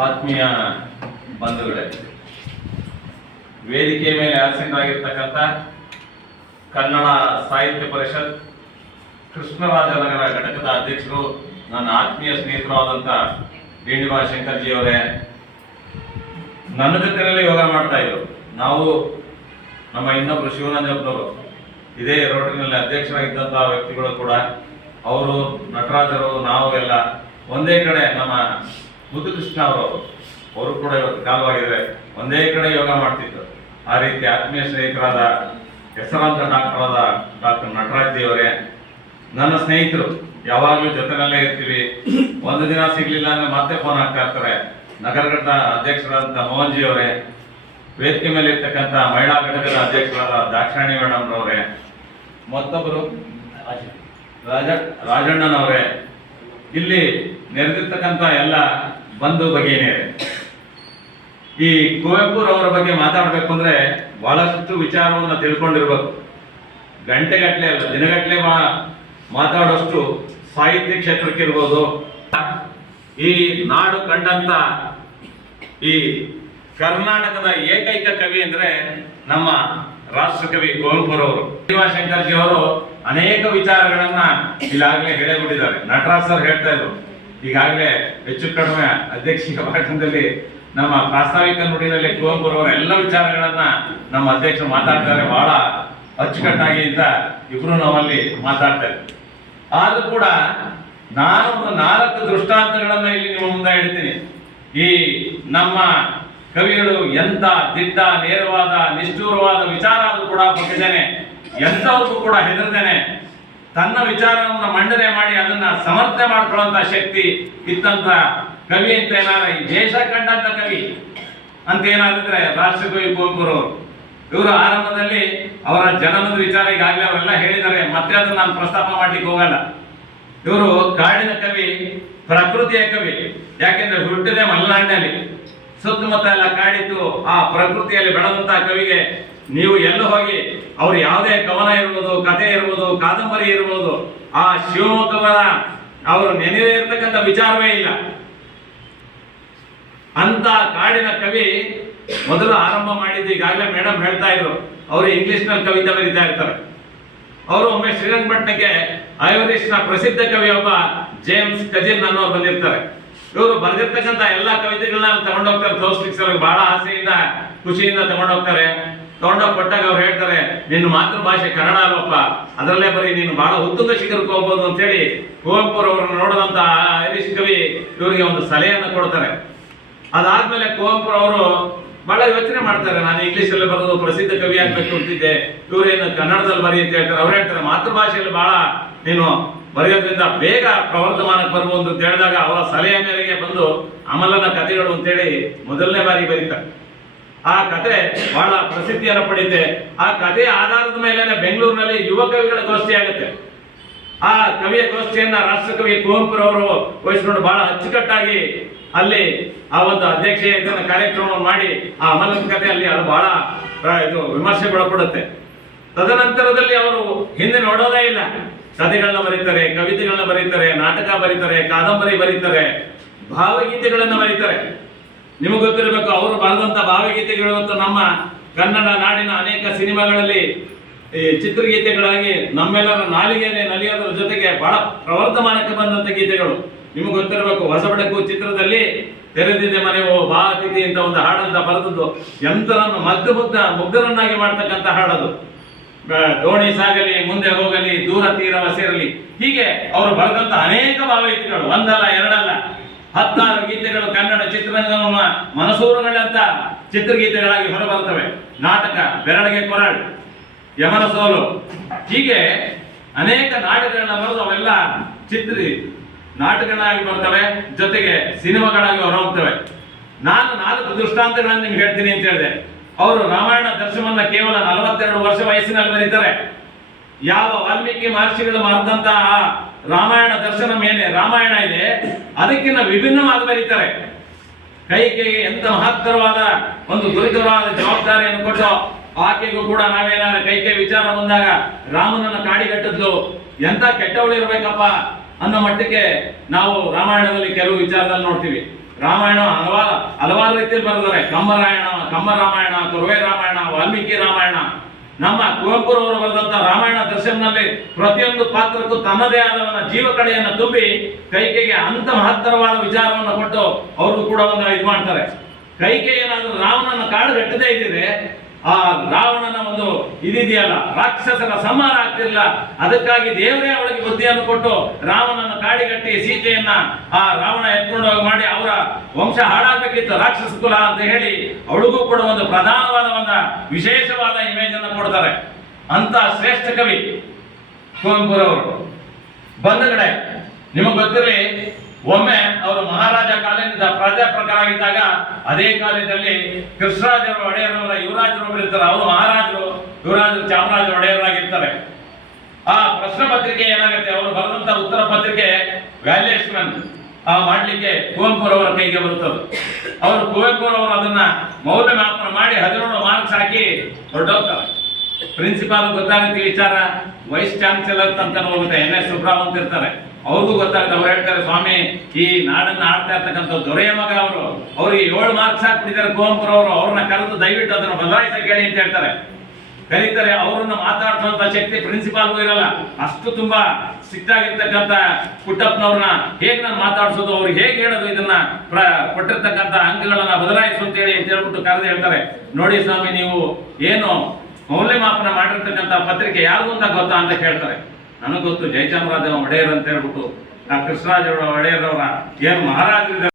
ಆತ್ಮೀಯ ಬಂಧುಗಳೇ, ವೇದಿಕೆ ಮೇಲೆ ಆಸೀನರಾಗಿರ್ತಕ್ಕಂಥ ಕನ್ನಡ ಸಾಹಿತ್ಯ ಪರಿಷತ್ ಕೃಷ್ಣರಾಜನಗರ ಘಟಕದ ಅಧ್ಯಕ್ಷರು, ನನ್ನ ಆತ್ಮೀಯ ಸ್ನೇಹಿತರಾದಂಥ ಡಿಂಡಿಮಾ ಶಂಕರ್ಜಿ ಅವರೇ ನನ್ನ ಜೊತೆಯಲ್ಲಿ ಯೋಗ ಮಾಡ್ತಾ ಇದ್ರು. ನಾವು ನಮ್ಮ ಇನ್ನೊಬ್ರು ಶಿವನಂಜಪ್ಪನವರು, ಇದೇ ರೋಟರಿನಲ್ಲಿ ಅಧ್ಯಕ್ಷರಾಗಿದ್ದಂತಹ ವ್ಯಕ್ತಿಗಳು ಕೂಡ, ಅವರು, ನಟರಾಜರು, ನಾವು ಎಲ್ಲ ಒಂದೇ ಕಡೆ ನಮ್ಮ ಮುದ್ದು ಕೃಷ್ಣ ಅವರು ಅವರು ಕೂಡ ಇವತ್ತು ಕಾಲವಾಗಿದ್ರೆ ಒಂದೇ ಕಡೆ ಯೋಗ ಮಾಡ್ತಿದ್ದರು. ಆ ರೀತಿ ಆತ್ಮೀಯ ಸ್ನೇಹಿತರಾದ ಹೆಸರಾಂತ ಆದ ಡಾಕ್ಟರ್ ನಟರಾಜ್ ಅವರೇ ನನ್ನ ಸ್ನೇಹಿತರು, ಯಾವಾಗಲೂ ಜೊತೆನಲ್ಲೇ ಇರ್ತೀವಿ. ಒಂದು ದಿನ ಸಿಗ್ಲಿಲ್ಲ ಅಂದ್ರೆ ಮತ್ತೆ ಫೋನ್ ಹಾಕ್ತಾ ಇರ್ತಾರೆ. ನಗರಘಟ್ಟ ಅಧ್ಯಕ್ಷರಾದಂಥ ಮೋಹನ್ ಜಿ ಅವರೇ ವೇದಿಕೆ ಮೇಲೆ ಇರ್ತಕ್ಕಂಥ ಮಹಿಳಾ ಘಟಕದ ಅಧ್ಯಕ್ಷರಾದ ದಾಕ್ಷಾಣಿ ಮೇಡಮ್ ರವರೇ, ಮತ್ತೊಬ್ಬರು ರಾಜ, ರಾಜಣ್ಣನವರೇ. ಇಲ್ಲಿ ನೆರೆದಿರ್ತಕ್ಕಂಥ ಎಲ್ಲ ಬಂಧು ಇದೆ. ಈ ಕುವೆಂಪುರವರ ಬಗ್ಗೆ ಮಾತಾಡಬೇಕು ಅಂದ್ರೆ ಬಹಳಷ್ಟು ವಿಚಾರವನ್ನ ತಿಳ್ಕೊಂಡಿರ್ಬೇಕು. ಗಂಟೆಗಟ್ಟಲೆ ಅಲ್ಲ ದಿನಗಟ್ಟಲೆ ಮಾತಾಡೋಷ್ಟು ಸಾಹಿತ್ಯ ಕ್ಷೇತ್ರಕ್ಕೆ ಇರ್ಬೋದು. ಈ ನಾಡು ಕಂಡಂತ ಈ ಕರ್ನಾಟಕದ ಏಕೈಕ ಕವಿ ಅಂದ್ರೆ ನಮ್ಮ ರಾಷ್ಟ್ರಕವಿ ಕುವೆಂಪುರವರು ಶಿವಶಂಕರ್ಜಿ ಅವರು ಅನೇಕ ವಿಚಾರಗಳನ್ನ ಈಗಾಗಲೇ ಹೇಳಿಬಿಟ್ಟಿದ್ದಾರೆ. ನಟರಾಜ್ ಸರ್ ಹೇಳ್ತಾ ಇದ್ರು. ಈಗಾಗಲೇ ಹೆಚ್ಚು ಕಡಿಮೆ ಅಧ್ಯಕ್ಷೀಯ ಭಾಷಣದಲ್ಲಿ ನಮ್ಮ ಪ್ರಾಸ್ತಾವಿಕ ನುಡಿನಲ್ಲಿ ಕುವೆಂಪುರವರ ಎಲ್ಲ ವಿಚಾರಗಳನ್ನ ನಮ್ಮ ಅಧ್ಯಕ್ಷರು ಮಾತಾಡ್ತಾರೆ. ಬಹಳ ಅಚ್ಚುಕಟ್ಟಾಗಿ ಅಂತ ಇಬ್ರು ನಮ್ಮಲ್ಲಿ ಮಾತಾಡ್ತಾರೆ. ಆದ್ರೂ ಕೂಡ ನಾನು ಒಂದು ನಾಲ್ಕು ದೃಷ್ಟಾಂತಗಳನ್ನ ಇಲ್ಲಿ ನಿಮ್ಮ ಮುಂದೆ ಇಡ್ತೀನಿ. ಈ ನಮ್ಮ ಕವಿಗಳು ಎಂತ ದಿಟ್ಟ, ನೇರವಾದ, ನಿಷ್ಠೂರವಾದ ವಿಚಾರ ಆದ್ರೂ ಕೂಡ ಕೊಟ್ಟಿದ್ದೇನೆ. ಎಂಥವ್ರಿಗೂ ಕೂಡ ಹೆದರ್ದೇನೆ. ತನ್ನ ವಿಚಾರವನ್ನು ಮಂಡನೆ ಮಾಡಿ ಅದನ್ನ ಸಮರ್ಥನೆ ಮಾಡ್ಕೊಳ್ಳುವಂತ ಶಕ್ತಿ ಇತ್ತಂತ ಕವಿ ಅಂತ ಏನಾರ ಈ ದೇಶ ಕಂಡಂತ ಕವಿ ಅಂತ ಏನಾದ್ರೆ ರಾಷ್ಟ್ರಕವಿ ಕುವೆಂಪುರು ಇವರು ಆರಂಭದಲ್ಲಿ ಅವರ ಜನನದ ವಿಚಾರ ಈಗಾಗಲೇ ಅವರೆಲ್ಲ ಹೇಳಿದ್ದಾರೆ. ಮತ್ತೆ ಅದನ್ನ ನಾನು ಪ್ರಸ್ತಾಪ ಮಾಡ್ಲಿಕ್ಕೆ ಹೋಗಲ್ಲ. ಇವರು ಕಾಡಿನ ಕವಿ, ಪ್ರಕೃತಿಯ ಕವಿ. ಯಾಕೆಂದ್ರೆ ಹುಟ್ಟಿದೆ ಮಲೆನಾಡಿನಲ್ಲಿ. ಸುತ್ತಮುತ್ತ ಎಲ್ಲ ಕಾಡಿತ್ತು ಆ ಪ್ರಕೃತಿಯಲ್ಲಿ ಬೆಳೆದಂತಹ ಕವಿಗೆ ನೀವು ಎಲ್ಲ ಹೋಗಿ, ಅವ್ರು ಯಾವುದೇ ಕವನ ಇರ್ಬೋದು ಕಥೆ ಇರ್ಬೋದು, ಕಾದಂಬರಿ ಇರ್ಬೋದು, ಆ ಶಿವಮೊಗ್ಗವನ ಅವರು ನೆನೆದೇ ಇರ್ತಕ್ಕಂಥ ವಿಚಾರವೇ ಇಲ್ಲ. ಅಂತ ಕಾಡಿನ ಕವಿ ಮೊದಲು ಆರಂಭ ಮಾಡಿದ್ದು ಈಗಾಗಲೇ ಮೇಡಮ್ ಹೇಳ್ತಾ ಇದ್ರು. ಅವರು ಇಂಗ್ಲಿಷ್ನಲ್ಲಿ ಕವಿತೆ ಬರೀತಾ ಇರ್ತಾರೆ. ಅವರು ಒಮ್ಮೆ ಶ್ರೀರಂಗಪಟ್ಟಣಕ್ಕೆ ಐವರಿಸ್ನ ಪ್ರಸಿದ್ಧ ಕವಿ ಒಬ್ಬ ಜೇಮ್ಸ್ ಕಜಿನ್ ಅನ್ನೋ ಬಂದಿರ್ತಾರೆ. ಇವರು ಬರೆದಿರ್ತಕ್ಕಂಥ ಎಲ್ಲಾ ಕವಿತೆಗಳನ್ನ ತಗೊಂಡೋಗ್ತಾರೆ. ತೋರಿಸ್ಲಿಕ್ಕೆ ಬಹಳ ಆಸೆಯಿಂದ, ಖುಷಿಯಿಂದ ತಗೊಂಡೋಗ್ತಾರೆ. ತಗೊಂಡೋಗಿ ಕೊಟ್ಟಾಗ ಅವ್ರು ಹೇಳ್ತಾರೆ, ನಿನ್ನ ಮಾತೃಭಾಷೆ ಕನ್ನಡ ಅಲ್ವಪ್ಪ ಅದರಲ್ಲೇ ಬರೀ ನೀನು ಬಹಳ ಉತ್ತುಂಗ ಶಿಖರಕ್ಕೆ ಹೋಗ್ಬೋದು ಅಂತೇಳಿ ಕುವೆಂಪುರವರನ್ನು ನೋಡಿದಂತ ಐರಿಷ್ ಕವಿ ಇವರಿಗೆ ಒಂದು ಸಲಹೆಯನ್ನು ಕೊಡ್ತಾರೆ. ಅದಾದ್ಮೇಲೆ ಕುವೆಂಪುರ ಅವರು ಬಹಳ ಯೋಚನೆ ಮಾಡ್ತಾರೆ, ನಾನು ಇಂಗ್ಲಿಷ್ ಅಲ್ಲಿ ಬರೋದು ಪ್ರಸಿದ್ಧ ಕವಿ ಆಗ್ಬೇಕು ಅಂತಿದ್ದೆ ಇವರೇನು ಕನ್ನಡದಲ್ಲಿ ಬರಿ ಅಂತ ಹೇಳ್ತಾರೆ. ಅವ್ರು ಹೇಳ್ತಾರೆ, ಮಾತೃಭಾಷೆಯಲ್ಲಿ ಬಹಳ ನೀನು ಬರೆಯೋದ್ರಿಂದ ಬೇಗ ಪ್ರವರ್ಧಮಾನಕ್ಕೆ ಬರ್ಬೋದು ಅಂತ ಹೇಳಿದಾಗ ಅವರ ಸಲಹೆ ಮೇರೆಗೆ ಬಂದು ಅಮಲನ ಕಥೆಗಳು ಅಂತೇಳಿ ಮೊದಲನೇ ಬಾರಿ ಬರೀತಾರೆ. ಆ ಕತೆ ಬಹಳ ಪ್ರಸಿದ್ಧಿಯನ್ನು ಪಡೆಯುತ್ತೆ ಆ ಕಥೆಯ ಆಧಾರದ ಮೇಲೆ ಬೆಂಗಳೂರಿನಲ್ಲಿ ಯುವ ಕವಿಗಳ ಗೋಷ್ಠಿ ಆಗುತ್ತೆ. ಆ ಕವಿಯ ಗೋಷ್ಠಿಯನ್ನ ರಾಷ್ಟ್ರಕವಿ ಕುವೆಂಪುರವರು ವಹಿಸಿಕೊಂಡು ಬಹಳ ಅಚ್ಚುಕಟ್ಟಾಗಿ ಅಲ್ಲಿ ಆ ಒಂದು ಅಧ್ಯಕ್ಷೆಯ ಕಾರ್ಯಕ್ರಮವನ್ನು ಮಾಡಿ ಆ ಅಮಲನ ಕಥೆ ಅಲ್ಲಿ ಅದು ಬಹಳ ಇದು ವಿಮರ್ಶೆಗೊಳಪಡುತ್ತೆ. ತದನಂತರದಲ್ಲಿ ಅವರು ಹಿಂದೆ ನೋಡೋದೇ ಇಲ್ಲ. ಕಥೆಗಳನ್ನ ಬರೀತಾರೆ ಕವಿತೆಗಳನ್ನ ಬರೀತಾರೆ, ನಾಟಕ ಬರೀತಾರೆ, ಕಾದಂಬರಿ ಬರೀತಾರೆ, ಭಾವಗೀತೆಗಳನ್ನ ಬರೀತಾರೆ. ನಿಮಗೆ ಗೊತ್ತಿರಬೇಕು, ಅವರು ಬರೆದಂತ ಭಾವಗೀತೆಗಳು ಅಂತ ನಮ್ಮ ಕನ್ನಡ ನಾಡಿನ ಅನೇಕ ಸಿನಿಮಾಗಳಲ್ಲಿ ಈ ಚಿತ್ರಗೀತೆಗಳಾಗಿ ನಮ್ಮೆಲ್ಲರ ನಾಲಿಗೆಯಲ್ಲಿ ನಲಿಯೋದ್ರ ಜೊತೆಗೆ ಬಹಳ ಪ್ರವರ್ಧಮಾನಕ್ಕೆ ಬಂದಂತ ಗೀತೆಗಳು. ನಿಮಗೆ ಗೊತ್ತಿರಬೇಕು ಹೊಸಬಡಕು ಚಿತ್ರದಲ್ಲಿ ತೆರೆದಿದೆ ಮನೆ ಬಾ ಅತಿಥಿ ಅಂತ ಒಂದು ಹಾಡಂತ ಬರೆದದ್ದು. ಎಂತರನ್ನು ಮದ್ದು ಮುಗ್ಧ ಮುಗ್ಧರನ್ನಾಗಿ ಮಾಡ್ತಕ್ಕಂಥ ಹಾಡದು. ದೋಣಿ ಸಾಗಲಿ, ಮುಂದೆ ಹೋಗಲಿ, ದೂರ ತೀರವ ಸೇರಲಿ. ಹೀಗೆ ಅವರು ಬರೆದಂತ ಅನೇಕ ಭಾವಗೀತೆಗಳು, ಒಂದಲ್ಲ, ಎರಡಲ್ಲ. ಹತ್ತಾರು ಗೀತೆಗಳು ಕನ್ನಡ ಚಿತ್ರರಂಗವನ್ನು ಮನಸೂರುಗಳಂತ ಚಿತ್ರಗೀತೆಗಳಾಗಿ ಹೊರಬರ್ತವೆ ನಾಟಕ, ಬೆರಳಿಗೆ ಕೊರಳ್ ಯಮನ ಸೋಲು ಹೀಗೆ ಅನೇಕ ನಾಟಕಗಳನ್ನ ಬರೆದು ಅವೆಲ್ಲ ಚಿತ್ರ ನಾಟಕಗಳಾಗಿ ಬರ್ತವೆ. ಜೊತೆಗೆ ಸಿನಿಮಾಗಳಾಗಿ ಹೊರಹೋಗ್ತವೆ. ನಾನು ನಾಲ್ಕು ದೃಷ್ಟಾಂತಗಳನ್ನು ನಿಮ್ಗೆ ಹೇಳ್ತೀನಿ ಅಂತ ಹೇಳಿದೆ. ಅವರು ರಾಮಾಯಣ ದರ್ಶನವನ್ನ ಕೇವಲ ನಲವತ್ತೆರಡು ವರ್ಷ ವಯಸ್ಸಿನಲ್ಲಿ ಬರೀತಾರೆ. ಯಾವ ವಾಲ್ಮೀಕಿ ಮಹರ್ಷಿಗಳು ಮಾಡಿದಂತಹ ರಾಮಾಯಣ ದರ್ಶನ ಮೇಲೆ ರಾಮಾಯಣ ಇದೆ, ಅದಕ್ಕಿಂತ ವಿಭಿನ್ನವಾಗಿ ಬರೀತಾರೆ. ಕೈಕೆಗೆ ಎಂತ ಮಹತ್ತರವಾದ ಒಂದು ದುರಿತವಾದ ಜವಾಬ್ದಾರಿಯನ್ನು ಕೊಟ್ಟು ಆಕೆಗೂ ಕೂಡ ನಾವೇನಾದ್ರೆ ಕೈಕೆ ವಿಚಾರ ಬಂದಾಗ ರಾಮನನ್ನು ಕಾಡಿಗಟ್ಟದ್ಲು, ಎಂತ ಕೆಟ್ಟವಳು ಇರಬೇಕಪ್ಪ ಅನ್ನೋ ಮಟ್ಟಕ್ಕೆ ನಾವು ರಾಮಾಯಣದಲ್ಲಿ ಕೆಲವು ವಿಚಾರದಲ್ಲಿ ನೋಡ್ತೀವಿ. ರಾಮಾಯಣ ಹಲವಾರು ಹಲವಾರು ರೀತಿಯಲ್ಲಿ ಬರೆದಾರೆ ಕಂಬರಾಯಣ ಕಂಬ ರಾಮಾಯಣ ತುರ್ವೆ ರಾಮಾಯಣ, ವಾಲ್ಮೀಕಿ ರಾಮಾಯಣ. ನಮ್ಮ ಕುವೆಂಪುರವರು ಬರೆದಂತ ರಾಮಾಯಣ ದರ್ಶನದಲ್ಲಿ ಪ್ರತಿಯೊಂದು ಪಾತ್ರಕ್ಕೂ ತನ್ನದೇ ಆದವನ ಜೀವ ಕಡೆಯನ್ನು ತುಂಬಿ ಕೈಕೆಗೆ ಅಂತ ಮಹತ್ತರವಾದ ವಿಚಾರವನ್ನು ಕೊಟ್ಟು ಅವರು ಕೂಡ ಒಂದು ಇದು ಮಾಡ್ತಾರೆ. ಕೈಕೆ ಏನಾದ್ರೂ ರಾವಣನ ಕಾಡು ಗಟ್ಟದೇ ಇದ್ದಿದ್ರೆ ಆ ರಾವಣನ ಒಂದು ಇದಿದೆಯಲ್ಲ, ರಾಕ್ಷಸನ ಸಂಹಾರ ಆಗ್ತಿರ್ಲಿಲ್ಲ. ಅದಕ್ಕಾಗಿ ದೇವರೇ ಅವಳಿಗೆ ಬುದ್ಧಿಯನ್ನು ಕೊಟ್ಟು ರಾವಣನ ಕಾಡಿಗಟ್ಟಿ ಸೀತೆಯನ್ನ ಆ ರಾವಣ ಎತ್ಕೊಂಡು ಮಾಡಿ ಅವರ ವಂಶ ಹಾಳಾಗಬೇಕಿತ್ತು, ರಾಕ್ಷಸ ಕುಲ ಅಂತ ಹೇಳಿ ಅವಳಿಗೂ ಕೂಡ ಒಂದು ಪ್ರಧಾನವಾದ ಒಂದು ವಿಶೇಷವಾದ ಇಮೇಜ್ ಅನ್ನು ಕೊಡ್ತಾರೆ. ಅಂತ ಶ್ರೇಷ್ಠ ಕವಿ ಕುವೆಂಪುರವರು ಬಂದ ಕಡೆ, ನಿಮಗೆ ಗೊತ್ತಿರಲಿ ಒಮ್ಮೆ ಅವರು ಮಹಾರಾಜ ಕಾಲದಿಂದ ಪ್ರಾಧ್ಯಾಪಕರಾಗಿದ್ದಾಗ ಅದೇ ಕಾಲದಲ್ಲಿ ಕೃಷ್ಣರಾಜರು ಒಡೆಯರವರ ಯುವರಾಜರು ಇರ್ತಾರೆ. ಅವರು ಮಹಾರಾಜರು, ಯುವರಾಜರು ಚಾಮರಾಜ ಒಡೆಯರಾಗಿರ್ತಾರೆ. ಆ ಪ್ರಶ್ನೆ ಪತ್ರಿಕೆ ಏನಾಗುತ್ತೆ? ಅವರು ಬರೆದಂತ ಉತ್ತರ ಪತ್ರಿಕೆ ವ್ಯಾಲ್ಯೂಯೇಷನ್ ಆ ಮಾಡಲಿಕ್ಕೆ ಕುವೆಂಪು ಅವರ ಕೈಗೆ ಬರುತ್ತದೆ. ಅವರು ಕುವೆಂಪುರವರು ಅದನ್ನ ಮೌಲ್ಯಮಾಪನ ಮಾಡಿ ಹದಿನೇಳು ಮಾರ್ಕ್ಸ್ ಹಾಕಿ ಹೊರಟೋಗ್ತಾರೆ ಪ್ರಿನ್ಸಿಪಾಲ್ ಗೊತ್ತಾಗುತ್ತೆ ವಿಚಾರ? ವೈಸ್ ಚಾನ್ಸಲರ್ ತನಕ ಹೋಗುತ್ತೆ. ಎನ್ ಎಸ್ ಸುಬ್ರಾವ್ ಅಂತ ಇರ್ತಾರೆ. ಅವ್ರಿಗೂ ಗೊತ್ತಾಗುತ್ತೆ ಅವ್ರು ಹೇಳ್ತಾರೆ, ಸ್ವಾಮಿ, ಈ ನಾಡನ್ನ ಆಡ್ತಾ ಇರ್ತಕ್ಕಂಥ ದೊರೆಯ ಮಗ ಅವರು. ಅವ್ರಿಗೆ ಏಳು ಮಾರ್ಕ್ಸ್ ಹಾಕ್ಬಿಟ್ಟಿದ್ದಾರೆ ಕುವೆಂಪುರವರು ಅವ್ರನ್ನ ಕರೆದು ದಯವಿಟ್ಟು ಅದನ್ನು ಬದಲಾಯಿಸಕ್ಕೆ ಹೇಳಿ ಅಂತ ಹೇಳ್ತಾರೆ. ಕರೀತಾರೆ, ಅವರನ್ನು ಮಾತಾಡ್ಸೋಂತ ಶಕ್ತಿ ಪ್ರಿನ್ಸಿಪಾಲ್ಗೂ ಇರಲ್ಲ. ಅಷ್ಟು ತುಂಬಾ ಸ್ಟ್ರಿಕ್ಟ್ ಪುಟ್ಟಪ್ಪನವ್ರನ್ನ ಹೇಗೆ ನಾನು ಮಾತಾಡ್ಸೋದು ಅವ್ರಿಗೆ ಹೇಗೆ ಹೇಳೋದು ಇದನ್ನ ಕೊಟ್ಟಿರ್ತಕ್ಕಂಥ ಅಂಕಗಳನ್ನ ಬದಲಾಯಿಸು ಅಂತ ಹೇಳಿ ಅಂತ ಹೇಳ್ಬಿಟ್ಟು ಕರೆದು ಹೇಳ್ತಾರೆ. ನೋಡಿ ಸ್ವಾಮಿ, ನೀವು ಏನು ಮೌಲ್ಯಮಾಪನ ಮಾಡಿರ್ತಕ್ಕಂಥ ಪತ್ರಿಕೆ ಯಾರಿಗೂ ಅಂತ ಗೊತ್ತಾ ಅಂತ ಕೇಳ್ತಾರೆ. ನನಗೆ ಗೊತ್ತು ಜಯಚಾಮರಾಜ ಒಡೆಯರ್ ಅಂತ ಹೇಳ್ಬಿಟ್ಟು ಆ ಕೃಷ್ಣರಾಜ ಒಡೆಯರ್ ಅವರ ಏನು ಮಹಾರಾಜರು